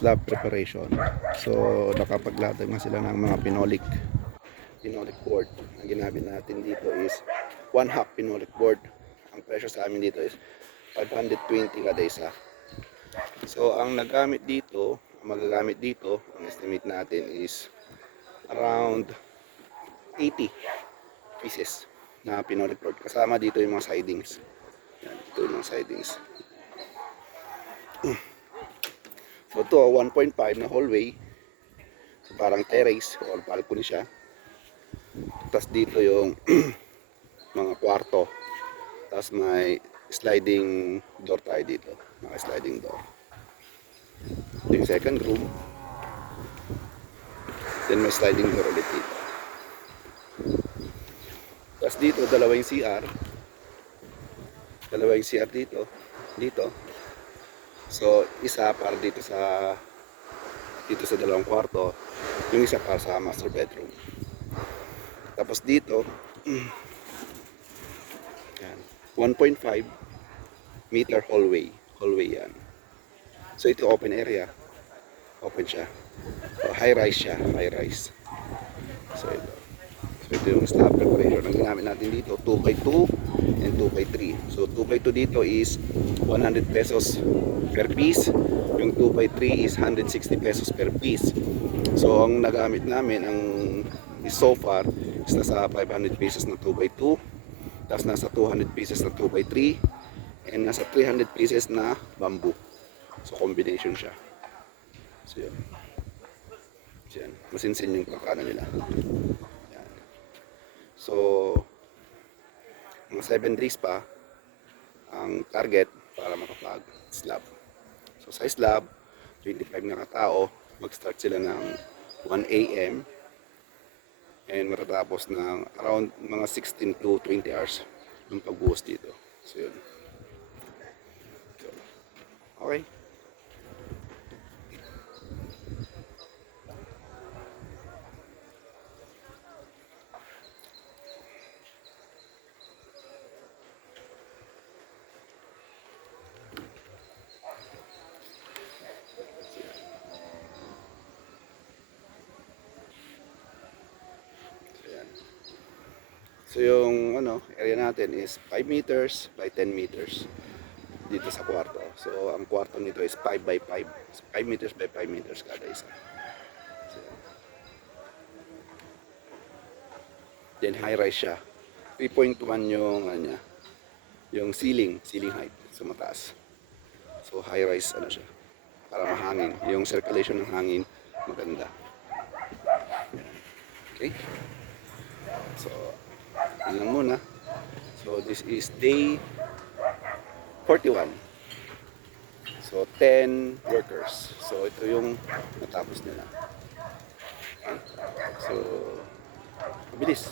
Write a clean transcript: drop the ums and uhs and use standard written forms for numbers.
slab preparation. So nakapaglatag na sila ng mga pinolik board. Ang ginamit natin dito is 1/2 pinolik board. Ang presyo sa amin dito is 520 kada isa. So ang magagamit dito, ang estimate natin is around 80 pieces na pinolik board. Kasama dito yung mga sidings. Yan, ito yung mga sidings. So ito 1.5 na hallway. So parang terrace or balcony siya. Tapos dito yung mga kwarto. Tapos may sliding door tayo dito. Mga sliding door. Ito yung second room. Then may sliding door ulit dito. Tapos dito dalawa yung CR. Dalawa yung CR dito. Dito. So isa para dito sa dalawang kwarto. Yung isa para sa master bedroom. Tapos dito, yan, 1.5 meter hallway. Hallway yan. So ito open area. Open siya. So high rise siya. High rise. So ito yung slab preparation. Ang ginamit natin dito, 2x2 and 2x3. So 2x2 dito is 100 pesos per piece. Yung 2x3 is 160 pesos per piece. So ang nagamit namin, so far is nasa 500 pieces na 2x2, tapos nasa 200 pieces na 2x3, and nasa 300 pieces na bamboo. So combination siya. So yun. Yan. Masinsin yung pagkano nila. Yan. So mga 7 days pa ang target para makapag slab. So sa slab 25 na katao, mag-start sila ng 1 AM and matatapos ng around mga 16 to 20 hours ng pagbuhos dito. So yun. So, okay. So yung area natin is 5 meters by 10 meters dito sa kwarto. So ang kwarto nito is 5 by 5. So, 5 meters by 5 meters kada isa. So, then high rise siya. 3.1 yung yung ceiling height. So mataas. So high rise siya. Para mahangin. Yung circulation ng hangin maganda. Okay? So yun lang muna. So this is day 41. So 10 workers. So ito yung natapos nila. Okay. So mabilis.